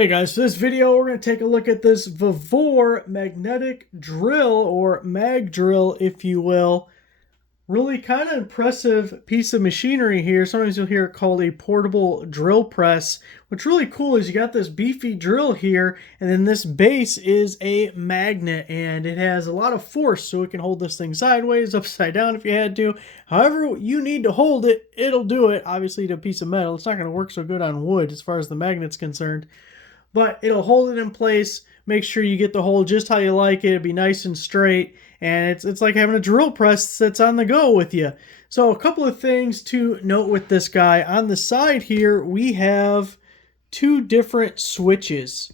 Hey guys, for this video we're going to take a look at this Vevor magnetic drill, or mag drill if you will. Really kind of impressive piece of machinery here. Sometimes you'll hear it called a portable drill press. What's really cool is you got this beefy drill here, and then this base is a magnet, and it has a lot of force, so it can hold this thing sideways, upside down if you had to. However you need to hold it, it'll do it. Obviously to a piece of metal, it's not going to work so good on wood as far as the magnet's concerned. But it'll hold it in place, make sure you get the hole just how you like it. It'll be nice and straight, and it's like having a drill press that's on the go with you. So a couple of things to note with this guy. On the side here, we have two different switches.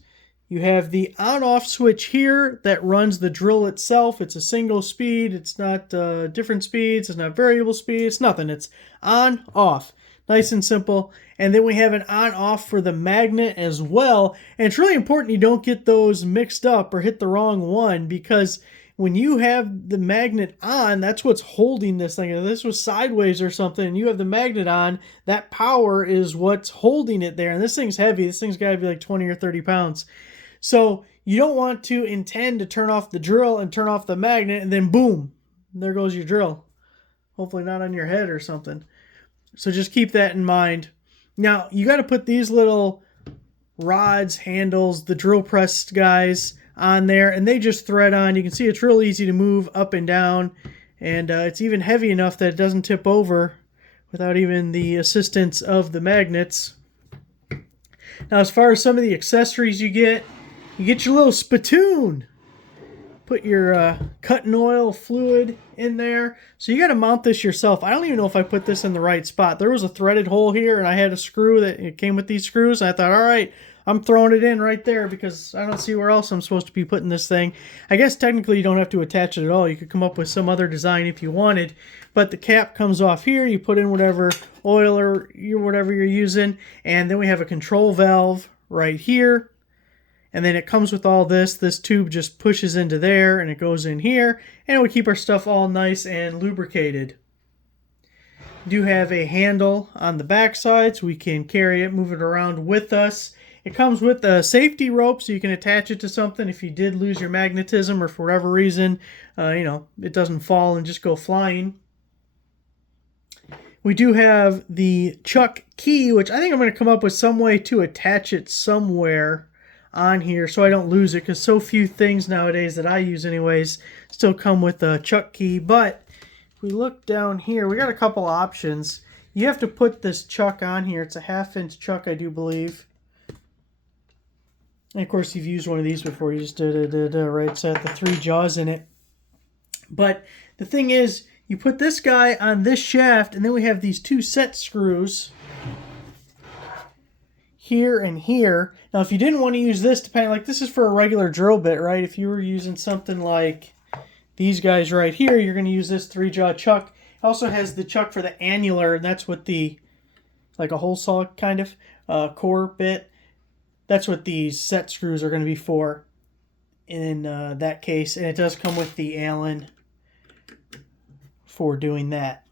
You have the on-off switch here that runs the drill itself. It's a single speed. It's not different speeds. It's not variable speed. It's nothing. It's on, off. Nice and simple. And then we have an on-off for the magnet as well. And it's really important you don't get those mixed up or hit the wrong one, because when you have the magnet on, that's what's holding this thing. If this was sideways or something and you have the magnet on, that power is what's holding it there. And this thing's heavy. This thing's got to be like 20 or 30 pounds. So you don't want to intend to turn off the drill and turn off the magnet and then boom, there goes your drill. Hopefully not on your head or something. So just keep that in mind. Now, you got to put these little rods, handles, the drill press guys on there, and they just thread on. You can see it's real easy to move up and down, and it's even heavy enough that it doesn't tip over without even the assistance of the magnets. Now, as far as some of the accessories you get your little spittoon. Put your cutting oil fluid in there. So you got to mount this yourself. I don't even know if I put this in the right spot. There was a threaded hole here, and I had a screw that it came with these screws. And I thought, all right, I'm throwing it in right there because I don't see where else I'm supposed to be putting this thing. I guess technically you don't have to attach it at all. You could come up with some other design if you wanted. But the cap comes off here. You put in whatever oil or whatever you're using. And then we have a control valve right here. And then it comes with all this. This tube just pushes into there and it goes in here. And we keep our stuff all nice and lubricated. We do have a handle on the back side so we can carry it, move it around with us. It comes with a safety rope so you can attach it to something if you did lose your magnetism or for whatever reason, it doesn't fall and just go flying. We do have the chuck key, which I think I'm going to come up with some way to attach it somewhere on here so I don't lose it, because so few things nowadays that I use anyways still come with a chuck key. But if we look down here, we got a couple options. You have to put this chuck on here. It's a 1/2-inch chuck, I do believe. And of course you've used one of these before. You just right, so the 3 jaws in it. But the thing is, you put this guy on this shaft, and then we have these 2 set screws here and here. Now, if you didn't want to use this, depending, like this is for a regular drill bit, right? If you were using something like these guys right here, you're going to use this 3-jaw chuck. It also has the chuck for the annular, and that's what the, like a hole saw kind of core bit. That's what these set screws are going to be for in that case. And it does come with the Allen for doing that.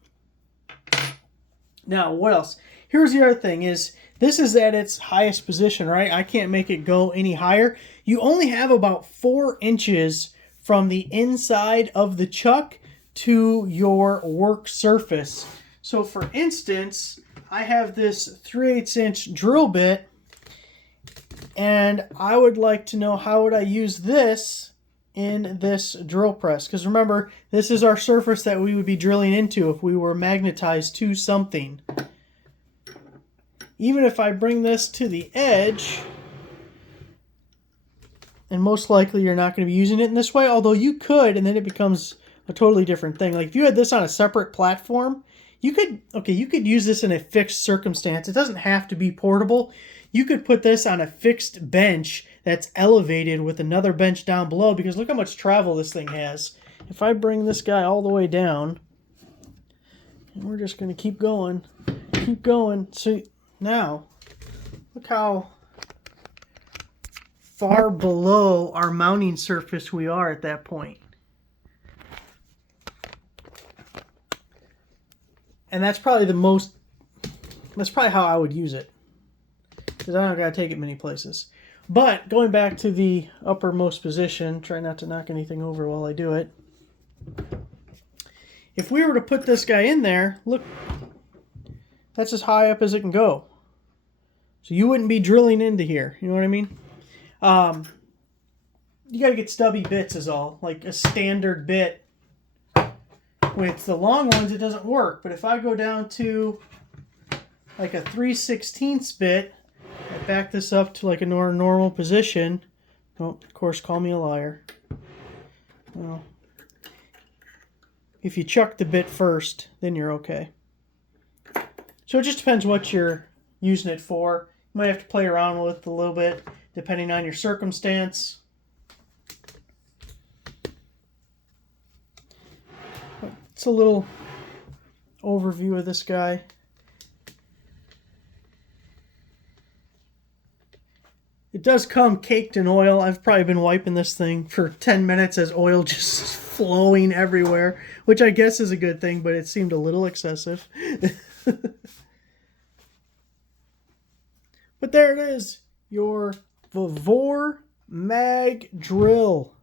Now, what else? Here's the other thing is, this is at its highest position, right? I can't make it go any higher. You only have about 4 inches from the inside of the chuck to your work surface. So for instance, I have this 3/8-inch drill bit, and I would like to know how would I use this in this drill press. Because remember, this is our surface that we would be drilling into if we were magnetized to something. Even if I bring this to the edge, and most likely you're not going to be using it in this way, although you could, and then it becomes a totally different thing. Like if you had this on a separate platform, you could use this in a fixed circumstance. It doesn't have to be portable. You could put this on a fixed bench that's elevated with another bench down below, because look how much travel this thing has. If I bring this guy all the way down, and we're just going to keep going. So now, look how far below our mounting surface we are at that point. And that's probably how I would use it. because I don't got to take it many places. But going back to the uppermost position, try not to knock anything over while I do it. If we were to put this guy in there, look, that's as high up as it can go. So you wouldn't be drilling into here. You know what I mean? You got to get stubby bits is all. Like a standard bit. With the long ones, it doesn't work. But if I go down to like a 3/16 bit, I back this up to like a normal position. Don't, of course, call me a liar. Well, if you chuck the bit first, then you're okay. So it just depends what you're using it for. You might have to play around with it a little bit, depending on your circumstance. It's a little overview of this guy. It does come caked in oil. I've probably been wiping this thing for 10 minutes as oil just flowing everywhere, which I guess is a good thing, but it seemed a little excessive. But there it is, your Vevor mag drill.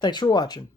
Thanks for watching.